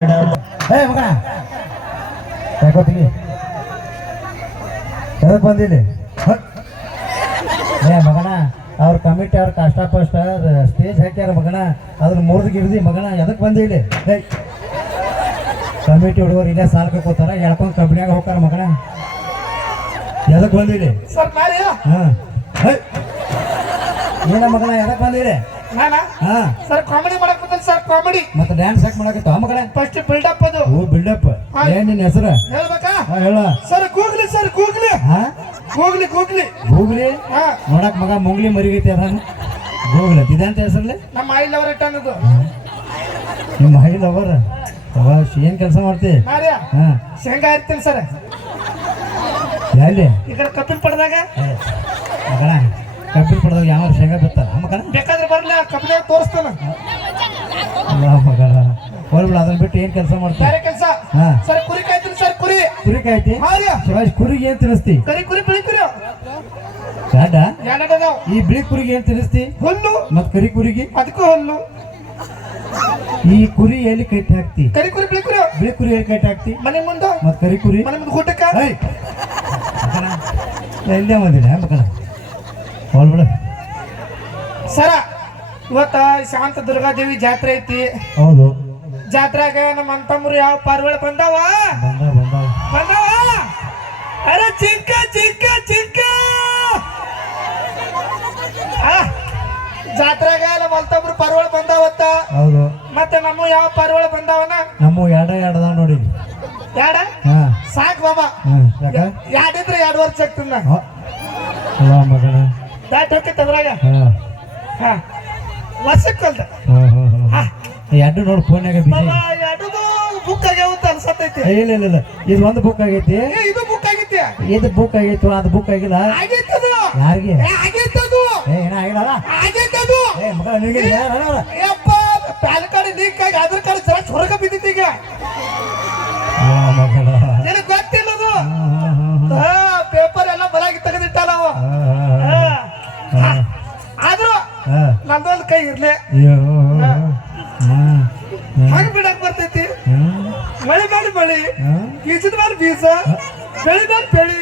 ಏ ಮಗ ಯಾಕೋತಿಗೆ ಎದಕ್ಕೆ ಬಂದಿಲ್ಲಿ ಏ ಮಗನ ಅವ್ರ ಕಮಿಟಿ ಅವ್ರ ಕಷ್ಟ ಪಷ್ಟ ಸ್ಟೇಜ್ ಹಾಕ್ಯಾರ ಮಗನ ಅದ್ರ ಮುರಿದು ಗಿರ್ದಿ ಮಗನ ಎದಕ್ಕೆ ಬಂದಿಲ್ಲಿ ಏ ಕಮಿಟಿ ಹುಡುಗರು ಇಲ್ಲೇ ಸಾಲ್ಕ ಕೂತಾರ ಎಳ್ಕೊಂಡು ಕಬ್ಬಿಣ್ಯಾಗ ಹೋಗ್ತಾರ ಮಗನ ಎದಕ್ಕೆ ಬಂದಿಲ್ಲಿ ಹಾಂ ಏನ ಮಗನ ಎದಕ್ಕೆ ಬಂದಿರಿ ಸರ್ ಕಾಮಿಡಿ ಮಾಡಕ್ ಬಂದ ಸರ್ ಕಾಮಿಡಿ ಮತ್ತೆ ಡ್ಯಾನ್ಸ್ ಯಾಕೆ ಮಾಡಕತ್ತ ಮಗನ ಫಸ್ಟ್ ಬಿಲ್ಡಪ್ ಅದು ಓ ಬಿಲ್ಡಪ್ ಏನ್ ನಿನ್ನ ಹೆಸರು ಹೇಳ್ಬೇಕಾ ಹೇಳ sir googly sir googly googly googly googly ನೋಡಕ್ ಮಗ ಮುಂಗ್ಲಿ ಮರಿಗೈತಿ ಅದ ಗೂಗ್ಲಿ ಇದಂತ ಹೆಸರ್ಲಿ ನಮ್ಮ ಐಲ್ ಅವರ್ ಇಟ್ಟನದು ನಿಮ್ಮ ಐಲ್ ಅವರ್ ಏನ್ ಕೆಲಸ ಮಾಡ್ತಿ ಶೇಂಗಾ ಇರ್ತೀನಿ ಸರ್ ಎಲ್ಲಿ ಈ ಕಡೆ ಕಬ್ಬಿನ ಪಡೆದಾಗ ಮಗನ ಕಬ್ಬಿನ ಪಡೆದಾಗ ಯಾವ ಶೇಂಗಾ ಬಿತ್ತಾರ ಮಗನ ಬೇಕಾದ್ರೆ ಬರ್ಲಿ ಕಬ್ಬಿನ ತೋರಿಸ್ತಾನ ಮಗನ ಹೋಗ್ಬಿಡ ಅದನ್ನ ಬಿಟ್ಟು ಏನ್ ಕೆಲಸ ಮಾಡ್ತಾರೆ ಬೇರೆ ಕೆಲಸ ಸರ್ ಕುರಿ ಕಾಯ್ತೀನಿ ಸರ್ ಕುರಿ ಕುರಿ ಕಾಯ್ತಿ ಶಿವಾಜ್ ಕುರಿಗೆ ಏನ್ ತಿನ್ನಿಸ್ತಿ ಕರಿ ಕುರಿ ಬಿಳಿ ಕುರಿ ಯಾಡ ಎರಡದಾವ ಈ ಬಿಳಿ ಕುರಿಗೆ ಏನ್ ತಿನ್ನಿಸ್ತಿ ಹುಲ್ಲು ಮತ್ ಕರಿ ಕುರಿಗೆ ಅದಕ್ಕೂ ಹುಲ್ಲು ಈ ಕುರಿ ಎಲ್ಲಿ ಕಟ್ಟಿ ಹಾಕ್ತಿ ಕರಿ ಕುರಿ ಬಿಳಿ ಕುರಿ ಬಿಳಿ ಕುರಿ ಎಲ್ಲಿ ಕಟ್ಟಿ ಹಾಕ್ತಿ ಮನೆ ಮುಂದೆ ಮತ್ ಕರಿ ಕುರಿ ಮನೆ ಮುಂದೆ ಊಟಕ್ಕ ಎಲ್ಲೇ ಬಂದಿಲ್ಲ ಮಕ್ಕಳ ಹೋಗ್ಬಿಡ ಸರ ಇವತ್ತ ಶಾಂತ ದುರ್ಗಾದೇವಿ ಜಾತ್ರೆ ಐತಿ ಹೌದು ಜಾತ್ರೆಗ ನಮ್ಮ ಅಂತಮ್ಮರು ಯಾವ ಪಾರ್ವಳ ಬಂದಾವ ಬಂದಾವ ಅರೆ ಚಿಂಕ ಚಿಂಕ ಚಿಂಕ ಜಾತ್ರೆಗ ನಮ್ಮ ಅಂತಮ್ಮರು ಪಾರ್ವಳ ಬಂದಾವತ್ತ ಹೌದು ಮತ್ತೆ ನಮ್ಮ ಯಾವ ಪಾರ್ವಳ ಬಂದಾವನ ನಮ್ಮ ಎರಡದಾವ ನೋಡಿ ಯಾಡ ಸಾಕ್ ಬಾಬಾ ಯಾಡಿದ್ರೆ 2 ವರ್ಷ ಆಗ್ತದ ಮಗನ ದಾಟ್ ಹೋಗ್ತೈತೆ ಅದ್ರಾಗ ವರ್ಷಕ್ಕಲ್ದ ಎರಡು ನೋಡಿ ಫೋನ್ಯಾಗ ಎರಡು ಬುಕ್ ಆಗ್ಯಾವಂತ ಅನ್ಸತೈತಿ ಇಲ್ಲ ಇಲ್ಲ ಇಲ್ಲ ಇದು ಒಂದು ಬುಕ್ ಆಗೈತಿ ಇದು ಬುಕ್ ಆಗೈತಿ ಇದು ಬುಕ್ ಆಗೈತಿ ಅದು ಬುಕ್ ಆಗಿಲ್ಲ ಆಗೈತದು ಯಾರಿಗೆ ಆಗೈತದು ಏನ ಆಗಿಲ್ಲ ಆಗೈತದು ಮಗ ನಿನಗೆ ಯಪ್ಪ ಪ್ಯಾನ್ ಕಾರ್ಡ್ ಲೀಕ್ ಆಗಿ ಆಧಾರ್ ಕಾರ್ಡ್ ಜೆರಾಕ್ಸ್ ಹೊರಗೆ ಬಿದ್ದಿತ್ತು ಈಗ ನಿನಗೆ ಗೊತ್ತಿಲ್ಲದು ಪೇಪರ್ ಎಲ್ಲ ಬಲಾಗಿ ತೆಗೆದಿಟ್ಟಾನ ಅವ ಆದ್ರೂ ನಂದೊಂದು ಕೈ ಇರ್ಲಿ ಹಂಗ ಬಿಡಕ್ ಬರ್ತೈತಿ ಮಳೆ ಮೇಲೆ ಮಳಿ ಬೀಜದ ಮೇಲೆ ಬೀಜ ಬೆಳಿ ಮೇಲೆ ಬೆಳಿ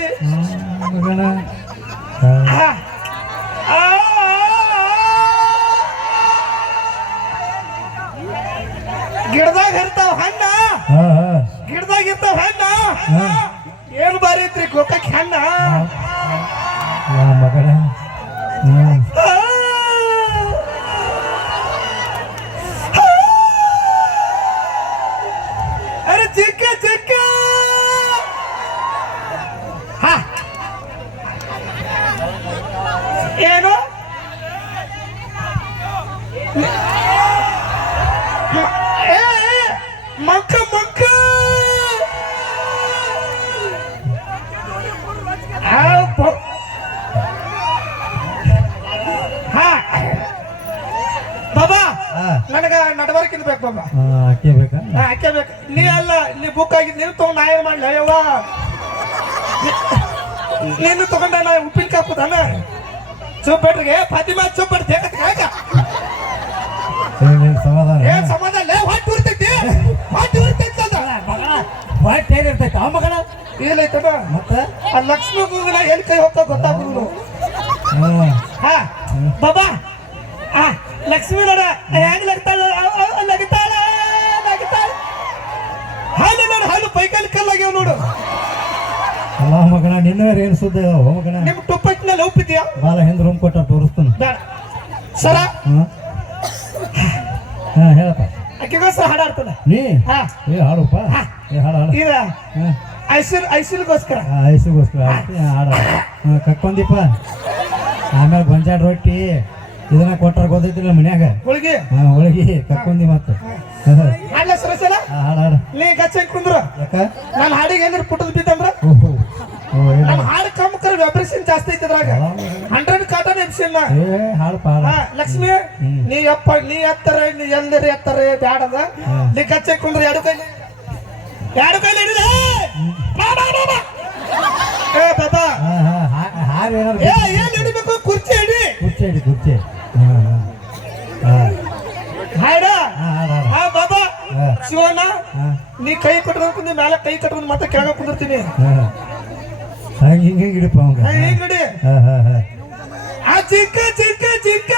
ಗಿಡದಾಗ ಇರ್ತಾವ ಹಣ್ಣ ಗಿಡದಾಗ ಇರ್ತಾವ ಹಣ್ಣ ಏನ್ ಬಾರಿ ಐತ್ರಿ ಗೋಕಾಕ್ ಹಣ್ಣ ಮಗನ ಅರೆ ಚಿಕ್ಕ ಚಿಕ್ಕ ಏನು ಮಕ್ಕ ಮಕ್ಕ ಬಾಬಾ ನನಗ ನಡವರ್ಕಿನ ಬೇಕು ಬಾಬಾ ಹಾಕೇಬೇಕಾ ಹಾಕೇಬೇಕು ನೀ ಅಲ್ಲ ನೀ ಬುಕ್ ಆಗಿದ್ ನೀನು ತಗೊಂಡ್ ನಾ ಏನ್ ಮಾಡ್ಲ ಯವ್ವ ನೀನು ತಗೊಂಡ ನಾ ಉಪ್ಪಿನಕಾಯಿ ಹಾಕುದಾನ ಚುಪ್ಪಟ್ರಿಗೆ ಫಾತಿಮಾ ಚುಪ್ಪಟ್ ಬೇಕತ್ ಕಾಕ ಸಮಾಧಾನ ಏ ಸಮಾಧಾನ ಹೊಟ್ಟೆ ಉರ್ತೈತಿ ಹೊಟ್ಟೆ ಉರ್ತೈತಿ ಹೊಟ್ಟೆ ಏನಿರ್ತೈತಿ ಆ ಮಗನ ಏನೈತದ ಮತ್ತೆ ಆ ಲಕ್ಷ್ಮಿ ಕೂಗಲ ಎಲ್ಲಿ ಕೈ ಹೋಗ್ತಾ ಗೊತ್ತಾಗುದು ಹಾ ಬಾಬಾ ಲಕ್ಷ್ಮಿ ನೋಡ ಹೆಂಗ್ ಲಗ್ತಾಳ ಲಗ್ತಾಳ ಲಗ್ತಾಳ ಹಾಲು ನೋಡು ಹಾಲು ಪೈಕಲ್ ಕಲ್ಲಾಗ್ಯಾವ ನೋಡು ಅಲ್ಲ ಮಗನ ನಿನ್ನ ಏನ್ ಸುದ್ದಿ ಅದಾವ ಮಗನ ನಿಮ್ ಟುಪ್ಪಟ್ಟಿನಲ್ಲಿ ಉಪ್ಪಿದ್ಯಾ ಬಾಲ ಹಿಂದ್ ರೂಮ್ ಕೊಟ್ಟ ತೋರಿಸ್ತಾನ ಸರ ಹೇಳಪ್ಪ ಅಕ್ಕಿಗೋಸ್ಕರ ಹಾಡಾಡ್ತಾನ ನೀ ಏ ಹಾಡಪ್ಪ ಏ ಹಾಡ ಇದ ಐಸಿಲ್ಗೋಸ್ಕರ ಐಸಿಗೋಸ್ಕರ ಹಾಡ ಕಕ್ಕೊಂದಿಪ್ಪ ಆಮೇಲೆ ಗೊಂಜಾಳ ರೊಟ್ಟಿ ಇದನ್ನ ಕೊಟ್ಟಾರ ಗೊತ್ತೈತಿಲ್ಲ ಮನ್ಯಾಗ ಹೋಳಿಗೆ ಹೋಳಿಗೆ ಕಕ್ಕೊಂದಿ ಮತ್ತೆ ಹಾಡ್ಲ ಸರಸಲ ಹಾಡ ಹಾಡ ನೀ ಗಚ್ಚ ಕುಂದ್ರ ಯಾಕ ನಾನು ಹಾಡಿಗೆ ಏನಾರ ಪುಟ್ಟದ್ ಬಿತ್ತಂದ್ರ ನಮ್ಮ ಹಾಡು ಕಮ್ ಕರ್ ವ್ಯಾಬ್ರೇಷನ್ ಜಾಸ್ತಿ ಐತಿ ಅದ್ರಾಗ 100 ಕಾಟನ್ ಎಬ್ಸಿಲ್ಲ ಲಕ್ಷ್ಮಿ ನೀ ಅಪ್ಪ ನೀ ಎತ್ತರ ನೀ ಎಲ್ಲರಿ ಎತ್ತರ ಬ್ಯಾಡದ ನೀ ಗಚ್ಚ ಕುಂದ್ರ ಎರಡು ಕೈಲಿ ಹಿಡಿದ ಏ ಬಾಬಾ ಏನ್ ಹಿಡಿಬೇಕು ಕುರ್ಚಿ ಹಿಡಿ ಕುರ್ಚಿ ಹಾಡ ಹಾ ಬಾಬಾ ಶಿವಣ್ಣ ನೀ ಕೈ ಕಟ್ಕೊಂಡು ನೀ ಮೇಲೆ ಕೈ ಕಟ್ಕೊಂಡು ಮತ್ತೆ ಕೆಳಗ ಕುಂದಿರ್ತೀನಿ ಹಂಗೆ ಹಿಂಗೆ ಹಿಡಿಪ ಅವಂಗ ಹಿಂಗ್ ಹಿಡಿ ಆ ಚಿಕ್ಕ ಚಿಕ್ಕ ಚಿಕ್ಕ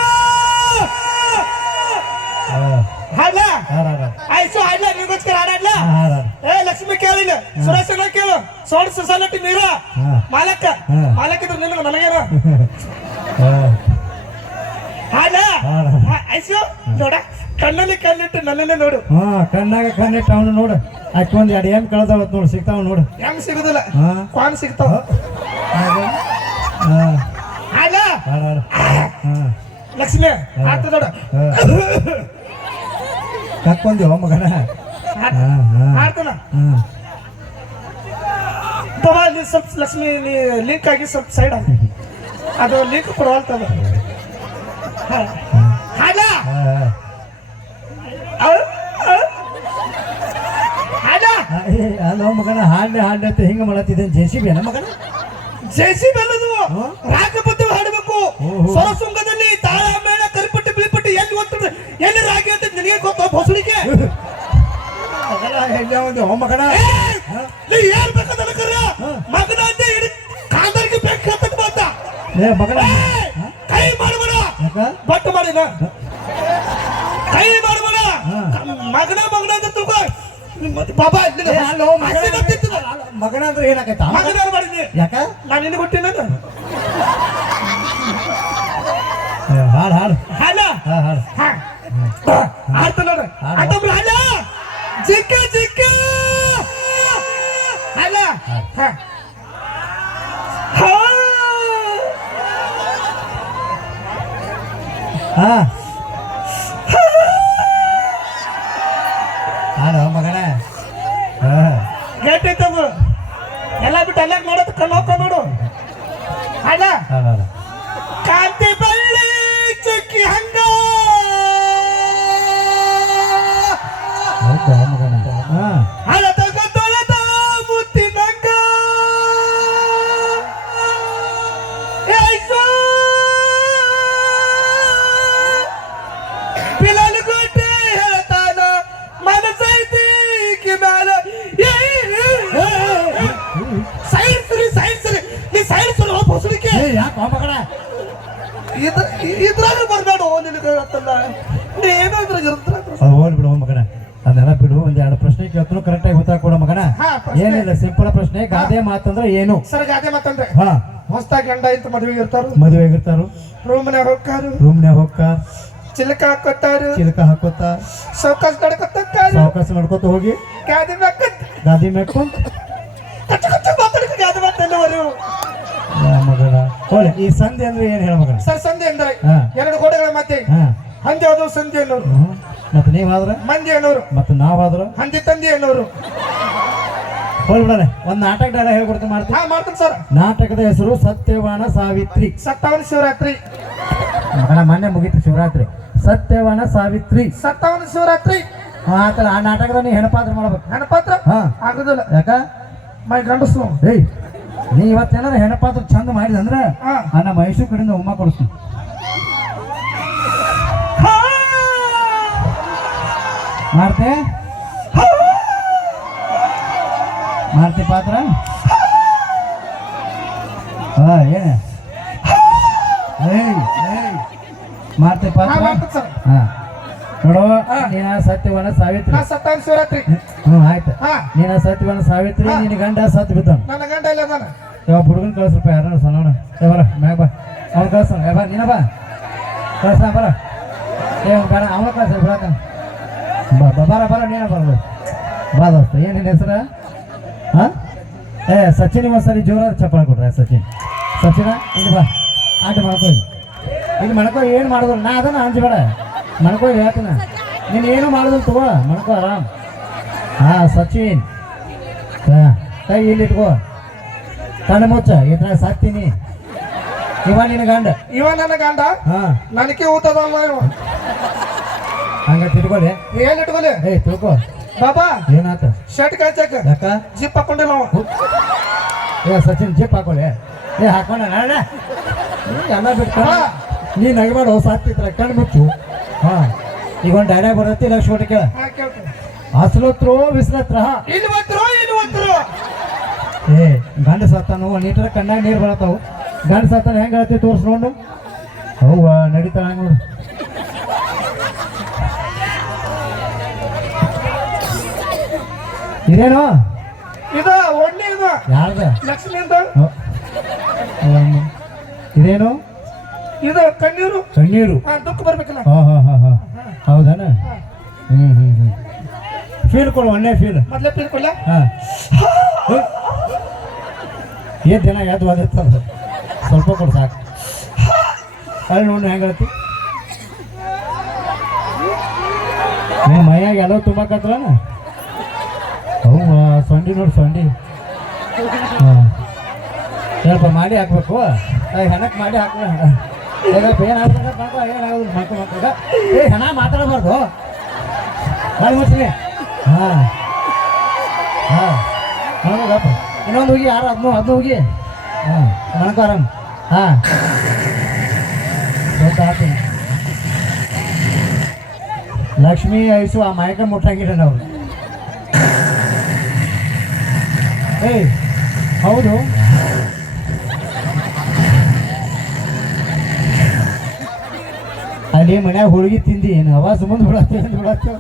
ಹಾಡ್ಲ ಆಯ್ತು ಹಾಡ್ಲ ನಿಗೋಸ್ಕರ ಹಾಡಾಡ್ಲ ಏ ಲಕ್ಷ್ಮಿ ಕೇಳಿಲ್ಲ ಸುರೇಶ್ ಕೇಳು ಸೋಡ್ ಸೊಸೈಟಿ ನೀರ ಮಾಲಕ್ಕ ಮಾಲಕ್ಕಿದ್ರು ನಿನಗ ನನಗೇನು ಹಾಡ ಆಯ್ತು ನೋಡ ಕಣ್ಣಲ್ಲಿ ಕಣ್ಣಿಟ್ಟು ನನ್ನನ್ನೇ ನೋಡು ಕಣ್ಣಾಗ ಕಣ್ಣಿಟ್ಟು ಅವನು ನೋಡು ಆಕೆ ಒಂದ್ ಎರಡು ಏನ್ ಕಳೆದವತ್ ನೋಡು ಸಿಗ್ತಾವ ನೋಡು ಹೆಂಗ್ ಸಿಗುದಿಲ್ಲ ಕ್ವಾನ್ ಸಿಗ್ತಾವ ಹಾಡ ಲಕ್ಷ್ಮಿ ಆತ ನೋಡ ಕಕ್ಕೊಂದಿವ ಮಗನ ಹಾಡ್ತಾನ ಬಾಬಾ ನೀ ಸ್ವಲ್ಪ ಲಕ್ಷ್ಮಿ ನೀ ಲಿಂಕ್ ಆಗಿ ಸ್ವಲ್ಪ ಸೈಡ್ ಆಗಿ ಅದು ಲಿಂಕ್ ಕೊಡವಲ್ತದ ಹಾಡ ಅಲ್ಲೋ ಮಗನ ಹಾಡ್ನೆ ಹಾಡ್ನೆ ಅಂತ ಹಿಂಗ ಮಾಡತ್ತಿದ್ದೆ JCB ಏನ ಮಗನ JCB ಅಲ್ಲದು ರಾಗಬದ್ಧವಾಗಿ ಹಾಡಬೇಕು ಸ್ವರಸುಂಗದಲ್ಲಿ ತಾಳ ಮೇಳ ಕರಿಪಟ್ಟಿ ಬಿಳಿಪಟ್ಟಿ ಎಲ್ಲಿ ಓದ್ತದೆ ಎಲ್ಲಿ ರಾಗಿ ಅಂತ ನಿನಗೆ ಗೊತ್ತ ಹೊಸಳಿಕೆ ಮಗನ ನೀ ಏನ್ ಬೇಕಂತ ಮಗನ ಅಂತ ಇಡೀ ಕಾಂದರ್ಗೆ ಬೇಕು ಬಂದ ಮಗನ ಕೈ ಮಾಡಬೇಡ ಬಟ್ ಮಾಡಿನ ಕೈ ಮಾಡಬೇಡ ಮಗನ ಮಗನ ಅಂತ ತಿಳ್ಕೊ ಬಾಬಾ ಮಗನ ಅಂದ್ರೆ ಏನಾಗೈತ ಮಗನ ಮಾಡಿದ್ನಿ ಯಾಕ ನಾನು ನಿನ್ನ ಕೊಟ್ಟಿನ ಹಾಡು ಹಾಡು ಹಾಡ ಹಾಡು ಆಡ್ತ ನೋಡ ಆಟಮ್ರ ಹಾಡ ಜಿಕ್ಕ ಜಿಕ್ಕ ಹಾಡ ಹಾಡು ಮಗನ ಗೇಟ್ ಐತದು ಎಲ್ಲ ಬಿಟ್ಟು ಅಲ್ಲ ನೋಡೋದು ಕಣ್ಣೋಕ ನೋಡು ಹಾಡ ಕಾಂತಿ ಬಳ್ಳಿ ಚುಕ್ಕಿ ಹಂಗ ಮಗನ ಹಳದ ಗೊತ್ತೊಳದ ಮುತ್ತಿನಂಗ ಪಿಲಲ್ಗೋಟೆ ಹೇಳ್ತಾನ ಮನಸೈತಿ ಮ್ಯಾಲ ಸೈನ್ಸ್ ಸರಿ ನೀ ಸೈನ್ಸ್ ಹೊಸಲಿಕ್ಕೆ ಯಾಕೆ ಮಗನ ಇದ್ರಾಗ ಬರ್ಬೇಡ ನಿನಗೆ ಹೇಳ್ತಲ್ಲ ನೀನು ಇದ್ರಾಗ ಇರ್ತಾರ ಹೋಲ್ ಬಿಡು ಮಗನ ಅದೆಲ್ಲ ಬಿಡು ಒಂದ್ ಎರಡು ಪ್ರಶ್ನೆ ಕೇಳ್ತಾನು ಕರೆಕ್ಟ್ ಆಗಿ ಗೊತ್ತಾಗ ಕೊಡ ಮಗನ ಏನಿಲ್ಲ ಸಿಂಪಲ್ ಪ್ರಶ್ನೆ ಗಾದೆ ಮಾತಂದ್ರೆ ಏನು ಸರ್ ಗಾದೆ ಮಾತಂದ್ರೆ ಹೊಸ್ತಾಗಿ ಗಂಡ ಇತ್ತು ಮದುವೆಗೆ ಇರ್ತಾರು ಮದುವೆಗಿರ್ತಾರು ರೂಮ್ನ್ಯಾಗ ಹೋಗ್ತಾರು ರೂಮ್ನ್ಯಾಗ ಹೋಗ್ತಾರ ಚಿಲಕ ಹಾಕೋತಾರು ಚಿಲಕ ಹಾಕೋತ ಸೌಕಾಸ್ ನಡ್ಕೊತ ಸಾವಕಾಶ ನಡ್ಕೋತ ಹೋಗಿ ಗಾದೆ ಬೇಕಂತ ಗಾದಿ ಮೇಡ್ಕೊಂಡ್ ಕಚ್ಚ ಕಚ್ಚ ಮಾತಾಡಿದ ಗಾದೆ ಮಾತಲ್ಲವರು ಮಗನ ಹೋಳಿ ಈ ಸಂಧಿ ಅಂದ್ರೆ ಏನ್ ಹೇಳ ಮಗನ ಸರ್ ಸಂಧಿ ಅಂದ್ರೆ ಎರಡು ಗೋಡೆಗಳ ಮಧ್ಯೆ ಹಂದಿ ಅದು ಸಂಧಿ ಅನ್ನೋರು ಮತ್ತೆ ನೀವಾದ್ರ ಮಂದಿ ಅನ್ನೋರು ಮತ್ತೆ ನಾವಾದ್ರ ಹಂದಿ ತಂದಿ ಅನ್ನೋರು ಹೋಲ್ ಬಿಡಲ್ಲ ಒಂದ್ ನಾಟಕ ಡೈಲಾಗ್ ಹೇಳ್ಕೊಡ್ತೀನಿ ಮಾಡ್ತೀನಿ ಮಾಡ್ತೀನಿ ಸರ್ ನಾಟಕದ ಹೆಸರು ಸತ್ಯವಾನ ಸಾವಿತ್ರಿ ಸತ್ತವನ ಶಿವರಾತ್ರಿ ಮಗನ ಮೊನ್ನೆ ಮುಗೀತು ಶಿವರಾತ್ರಿ ಸತ್ಯವಾನ ಸಾವಿತ್ರಿ ಸತ್ತವನ ಶಿವರಾತ್ರಿ ಆತರ ಆ ನಾಟಕದ ನೀ ಹೆಣಪಾತ್ರ ಮಾಡ್ಬೇಕು ಹೆಣಪಾತ್ರ ಆಗುದಿಲ್ಲ ಯಾಕ ಮೈ ಗಂಡಸು ಏಯ್ ನೀ ಇವತ್ತೇನಾರ ಹೆಣಪಾತ್ರ ಚಂದ ಮಾಡಿದಂದ್ರ ನಮ್ಮ ಮೈಸೂರು ಕಡೆಯಿಂದ ಉಮ್ಮ ಕೊಡಿಸ್ತೀನಿ ಮಾಡ್ತೆ ಮಾಡ್ತಿ ಪಾತ್ರ ಏನ ಮಾಡ್ತಿ ಪಾತ್ರ ನೋಡು ನೀನ ಸತ್ಯವನ ಸಾವಿತ್ರಿ ಸತ್ತವನ ಶಿವರಾತ್ರಿ ಆಯ್ತು ನೀನ ಸತ್ಯವನ ಸಾವಿತ್ರಿ ನಿನ್ನ ಗಂಡ ಸತ್ ಬಿದ್ದ ನನ್ನ ಗಂಡ ಇಲ್ಲ ನಾನು ಯಾವ ಹುಡುಗನ್ ಕಳ್ಸ್ರಪ್ಪ ಯಾರು ಸಣ್ಣವನ ಬರ ಮ್ಯಾಗ ಬಾ ಅವ್ನು ಕಳ್ಸೋಣ ಬಾ ನೀನ ಬಾ ಕಳ್ಸ ಬರ ಬೇಡ ಅವನ ಕಳ್ಸ ಬಿಡಕ ಬರ ಬರ ನೀನ ಬರ್ಬೋದು ಬಾ ದೋಸ್ತ ಏನೇನು ಹೆಸರು ಸಚಿನ್ ಒಂದ್ಸರಿ ಜೋರಾದ ಚಪ್ಪಳ ಕೊಡ್ರೆ ಸಚಿನ ಇಲ್ಲಿ ಬಾ ಆಟ ಮಾಡ್ಕೊ ಇಲ್ಲಿ ಮಣ್ಕೋ ಏನು ಮಾಡಿದ್ರು ನಾ ಅದನ್ನ ಅಂಜಬೇಡ ಮಣ್ಕೋ ಹೇಳ್ತೀನಿ ನೀನು ಏನು ಮಾಡಿದ್ರು ತಗೋ ಮಣ್ಕೋ ಆರಾಮ್ ಸಚಿನ್ ಕೈ ಇಲ್ಲಿ ಇಟ್ಕೋ ಕಣ್ಣು ಮುಚ್ಚ ಇದ್ರ ಸಾಕ್ತೀನಿ ಇವ ನಿನ್ನ ಗಂಡ ಇವ ನನ್ನ ಗಂಡ ನನಗೆ ಊತದ ಹಂಗ ತಿಳ್ಕೊಳ್ಳಿ ಏನ್ ಇಟ್ಕೊಲಿ ತಿಳ್ಕೊ ಬಾಬಾ ಏನಾತ ಶರ್ಟ್ ಕಾಯ್ಚಕ ಯಾಕ ಜಿಪ್ ಹಾಕೊಂಡಿಲ್ಲ ಸಚಿನ್ ಜಿಪ್ ಹಾಕೊಳ್ಳಿ ಹಾಕೊಂಡ ಎಲ್ಲ ಬಿಟ್ಟು ನೀ ನಗಬೇಡ ಸಾಕ್ತಿದ್ರ ಕಣ್ಣು ಮುಚ್ಚು ಈಗ ಒಂದು ಡೈಲಾಗ್ ಬರತ್ತಿ ಲಕ್ಷ ಕೊಟ್ಟು ಕೇಳ ಅಸಲತ್ರೋ ವಿಸ್ಲತ್ರ ಇಲ್ಲಿ ಒತ್ತರು ಏ ಗಂಡ ಸತ್ತಾನು ನೀಟರ ಕಣ್ಣಾಗ ನೀರು ಬರತ್ತಾವು ಗಂಡ ಸತ್ತಾನ ಹೆಂಗೆ ಹೇಳ್ತೀವಿ ತೋರಿಸ್ ನೋಡು ಅವ್ವ ನಡೀತಾಳ ನೋಡು ಇದೇನು ಇದು ಒಣ್ಣೆ ಇದು ಯಾರ್ದ ಲಕ್ಷ್ಮಿ ಅಂತ ಇದೇನು ಇದು ಕಣ್ಣೀರು ಕಣ್ಣೀರು ದುಃಖ ಬರ್ಬೇಕಲ್ಲ ಹಾ ಹೌದಾನ ಫೀಲ್ ಕೊಡು ಒಳ್ಳೆ ಫೀಲ್ ಮೊದ್ಲೇ ಪೀಳ್ಕೊಳ್ಳ ಹಾ ಏನ್ ದಿನ ಯಾವ್ದು ಅದಿರ್ತದ ಸ್ವಲ್ಪ ಕೊಡು ಸಾಕು ಅಲ್ಲಿ ನೋಡಿ ಹೆಂಗೆ ಹೇಳ್ತಿ ನಿಮ್ಮ ಮೈಯಾಗ ಎಲ್ಲ ತುಂಬಾಕತ್ರನ ಹೌ ಸೊಂಡಿ ನೋಡಿ ಸೊಂಡಿ ಹಾಂ ಸ್ವಲ್ಪ ಮಾಡಿ ಹಾಕ್ಬೇಕು ಹೆಣಕ್ಕೆ ಮಾಡಿ ಹಾಕ ಏನು ಆಗ್ತದೆ ಏನಾಗೋದು ಮಕ್ಕಳು ಏ ಹೆಣ ಮಾತಾಡಬಾರ್ದು ಮಾಡಿ ಮುಚ್ಚಿನಿ ಹಾಂ ನೋಡಪ್ಪ ಇನ್ನೊಂದು ಹೋಗಿ ಯಾರು ಅದನ್ನು ಹೋಗಿ ಹಾಂ ನನಗೂ ಆರಾಮ್ ಹಾಂ ದೊಡ್ಡ ಆತು ಲಕ್ಷ್ಮೀ ಐಸು ಆ ಮಾಯಕ ಮುಟ್ಟಾಗಿರೋಣ ಅವ್ರು ಏಯ್ ಹೌದು ಅಲ್ಲಿ ಮನ್ಯಾಗ ಹೋಳಿಗೆ ತಿಂದಿ ಏನು ಅವಾಜ್ ಮುಂದೆ ಬಿಡತ್ತೇವೆ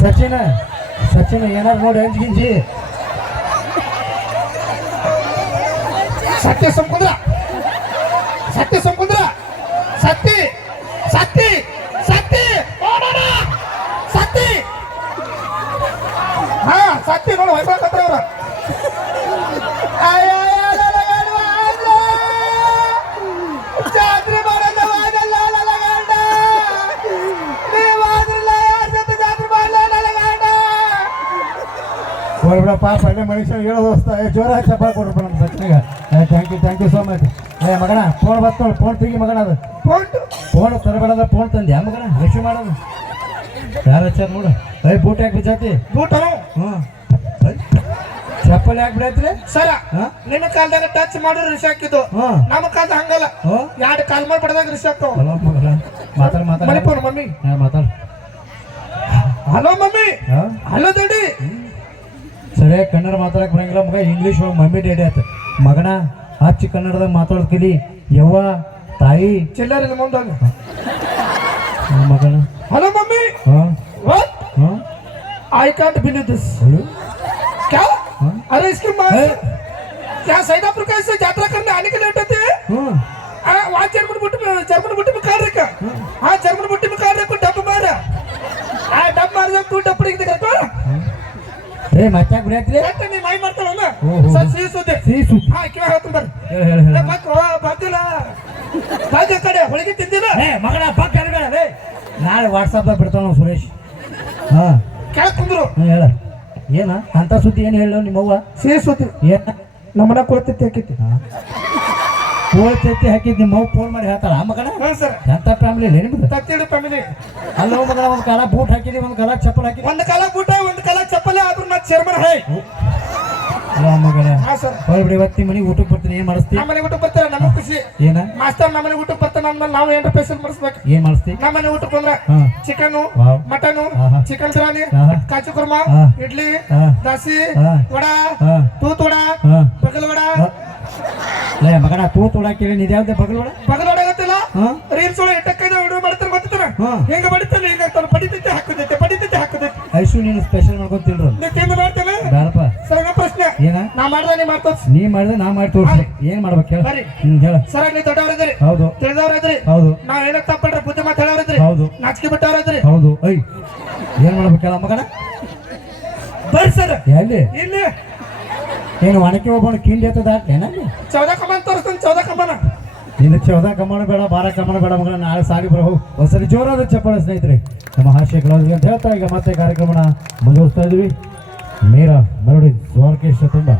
ಸಚಿನ ಏನಾರು ನೋಡಿ ಹಂಚ್ಗಿಂಜಿ ಸತ್ಯ ಸಂಕುಂದ್ರ ಸತ್ತಿ ಹಾ ಸತ್ತಿ ನೋಡು ಹೊಯ್ಕೊಳಕತ್ರ ಅವ್ರ ಜಾತ್ರೆ ಮಾಡಲ್ಲ ನನಗಂಡ ನೀವಾದ್ರಲ್ಲ ಯಾರ ಜೊತೆ ಜಾತ್ರೆ ಮಾಡಲ್ಲ ನನಗಂಡ ಬಿಡ ಪಾಪ ಅಲ್ಲೇ ಮನುಷ್ಯ ಹೇಳೋ ದೋಸ್ತ ಜೋರ ಚಪ್ಪ ಕೊಡ್ರಪ್ಪ ನಮ್ಮ ಸಚಿನಿಗೆ ಥ್ಯಾಂಕ್ ಯು ಸೋ ಮಚ್ ಏ ಮಗನ ಫೋನ್ ಬರ್ತೋಳು ಫೋನ್ ತೆಗಿ ಮಗನ ಅದು ಫೋನ್ ತರಬೇಡ ಫೋನ್ ತಂದೆ ಆ ಮಗನ ರಿಸೀವ್ ಮಾಡೋದು ಯಾರು ಹಚ್ಚಾರ ನೋಡು ಬೂಟ್ ಯಾಕೆ ಬಿಜಾತಿ ಬೂಟ ಹ್ಞೂ ಚಪ್ಪಲ್ ಯಾಕೆ ಬಿಡೈತ್ರಿ ಸರ ನಿನ್ನ ಕಾಲದಾಗ ಟಚ್ ಮಾಡಿದ್ರೆ ರಿಸ್ ಹಾಕಿದ್ದು ನಮ್ಮ ಕಾಲದ ಹಂಗಲ್ಲ ಎರಡು ಕಾಲ್ ಮಾಡಿ ಪಡೆದಾಗ ರಿಸ್ ಹಾಕ್ತಾವ ಮಾತಾಡ ಮಮ್ಮಿ ಮಾತಾಡ ಹಲೋ ಮಮ್ಮಿ ಹಲೋ ದಡಿ ಸರಿಯಾಗಿ ಕನ್ನಡ ಮಾತಾಡಕ್ ಬರಂಗಿಲ್ಲ ಮಗ ಇಂಗ್ಲೀಷ್ ಒಳಗೆ ಮಮ್ಮಿ ಡ್ಯಾಡಿ ಆತ ಮಗನ ಹಚ್ಚಿ ಕನ್ನಡದಾಗ ಮಾತಾಡೋದು ಕಲಿ ಯವ್ವ ತಾಯಿ ಚಿಲ್ಲರ ಮುಂದಾಗ ಮಗನ hello mummy what I can't believe this क्या अरे इसकी माँ क्या साइड अफ्रीका से यात्रा करने आने के लिए लेटे थे वहाँ जर्मन बुट्टी में काट रखा हाँ जर्मन बुट्टी में काट रखा डब मारा डब मार जब तू डब पड़ी देखा ಏ ಮತ್ತಾಗ ಬಿಡೈತ್ರಿ ನೀ ಮೈ ಮಾಡ್ತಾವಲ್ಲ ಸರ್ ಸೀಸು ಹಾ ಕಿವ ಹೇಳ್ತಂದ್ರ ಬಾಕಿಲ್ಲ ಬಾಕಿ ಕಡೆ ಹೊಳಗೆ ತಿಂದಿಲ್ಲ ಏ ಮಗನ ಪಕ್ಕ ಅನ್ಬೇಡ ನಾಳೆ ವಾಟ್ಸಪ್ದಾಗ ಬಿಡ್ತಾವ ನಾವು ಸುರೇಶ್ ಹಾಂ ಕೆಳಗೆ ಕುಂದ್ರು ಹೇಳ ಏನ ಅಂತ ಸುದ್ದಿ ಏನು ಹೇಳ ನಿಮ್ಮವ್ವ ಸಿಹಿ ಸುದ್ದಿ ಏನ ನಮ್ಮನ್ನ ಕೊಡ್ತಿತ್ತು ಹಾಕಿತ್ತು ಕೋಳ್ತೈತಿ ಹಾಕಿದ್ ನಿಮ್ಮವ್ವ ಫೋನ್ ಮಾಡಿ ಹೇಳ್ತಾಳ ಆ ಮಗನ ಹಾಂ ಸರ್ ಎಂತ ಫ್ಯಾಮಿಲಿ ಇಲ್ಲ ನಿಮ್ದು ತತ್ತಿಡು ಫ್ಯಾಮಿಲಿ ಅಲ್ಲೋ ಮಗನ ಒಂದು ಕಾಲ ಬೂಟ್ ಹಾಕಿದಿ ಒಂದು ಕಾಲ ಚಪ್ಪಲ್ ಹಾಕಿದಿ ಒಂದು ಕಾಲ ಬೂಟ ಒಂದು ಕಾಲ ಚಪ್ಪಲಿ ಆದ್ರೂ ನಾ ಚೇರ್ಮನ್ ಹೈ ಮಗನ ಹಾ ಸರ್ ಹೊರಬಿಡಿ ಇವತ್ತಿ ಮನೆಗೆ ಊಟಕ್ಕೆ ಬರ್ತೀನಿ ಏನ್ ಮಾಡಿಸ್ತಿ ನಮ್ಮ ಮನೆಗೆ ಊಟಕ್ಕೆ ಬರ್ತಾರೆ ನಮಗೆ ಖುಷಿ ಏನ ಮಾಸ್ತರ್ ನಮ್ಮ ಮನೆಗೆ ಊಟಕ್ಕೆ ಬರ್ತಾನೆ ಅಂದ್ಮೇಲೆ ನಾವು ಏನ್ರ ಸ್ಪೆಷಲ್ ಮಾಡಿಸ್ಬೇಕು ಏನ್ ಮಾಡಿಸ್ತಿ ನಮ್ಮ ಮನೆ ಊಟಕ್ಕೆ ಬಂದ್ರೆ ಚಿಕನ್ ಮಟನ್ ಚಿಕನ್ ಬಿರಿಯಾನಿ ಕಾಜು ಕುರ್ಮಾ ಇಡ್ಲಿ ದಸಿ ವಡಾ ತೂತ್ ವಡಾ ಬಗಲ್ ವಡಾ ಲೇ ಮಗನ ತೂತ್ ವಡಾ ಕೇಳಿ ನಿದ್ಯಾವ್ದೆ ಬಗಲ್ ವಡಾ ಬಗಲ್ ವಡಾ ಗೊತ್ತಿಲ್ಲ ರೀಲ್ಸ್ ಒಳಗೆ ಎಟ್ಟಕ್ಕೈದು ವಿಡಿಯೋ ಮಾಡ್ತಾರೆ ಗೊತ್ತಿತ್ತಾರ ಹಿಂಗ ಬಡಿತಾನೆ ಹಿಂಗ ಆಗ್ತಾನೆ ಪಡಿತೈತೆ ಹಾಕುದೈತೆ ಐಸು ನೀನು ಸ್ಪೆಷಲ್ ಮಾಡ್ಕೊಂತಿಲ್ರು ನೀವು ತಿಂದು ಮಾಡ್ತೇನೆ ಬೇಡಪ್ಪ ಸರ್ ಪ್ರಶ್ನೆ ಏನ ನಾ ಮಾಡ್ದೆ ನೀ ಮಾಡ್ತೋಸ್ ನೀ ಮಾಡಿದ್ರೆ ನಾ ಮಾಡಿ ತೋರಿಸ್ಲಿ ಏನ್ ಮಾಡ್ಬೇಕು ಹೇಳ ಬರಿ ಹೇಳ ಸರ್ ನೀವು ದೊಡ್ಡವರಿದ್ರಿ ಹೌದು ತಿಳಿದವ್ರಿದ್ರಿ ಹೌದು ನಾವ್ ಏನೋ ತಪ್ಪಡ್ರಿ ಬುದ್ಧಿ ಮಾತು ಹೇಳೋರಿದ್ರಿ ಹೌದು ನಾಚಿಕೆ ಬಿಟ್ಟವ್ರಿದ್ರಿ ಹೌದು ಐ ಏನ್ ಮಾಡ್ಬೇಕಲ್ಲ ಮಗನ ಬರ್ರಿ ಸರ್ ಎಲ್ಲಿ ಇಲ್ಲಿ ಏನು ಒಣಕೆ ಒಬ್ಬನ ಕಿಂಡಿ ಎತ್ತದ ಏನಲ್ಲಿ ಚೌದ ಕಮಾನ್ ತೋರಿಸ್ತಾನೆ ಚೌದ ಕಮಾನ ನಿನ್ನ ಚೌದ ಕಮಾನ ಬೇಡ ಬಾರ ಕಮಾನ ಬೇಡ ಮಗನ ನಾಳೆ ಸಾಲಿ ಬರೋ ಒಂದ್ಸರಿ ಜೋರಾದ ಚಪ್ಪಾಳೆ ಸ್ನೇಹಿತರೆ ನಮ್ಮ ಹಾಸ್ಯಗಳಾದ್ರಿ ಅಂತ ಹೇಳ್ತಾ ಈಗ ಮತ್ತೆ ಕಾರ್ಯಕ್ರಮನ ಮುಂದುವರಿಸ್ತಾ ಇದ್ವಿ ಮೀರಾ ಮರಡಿ ದ್ವಾರಕೇಶ ತುಂಬ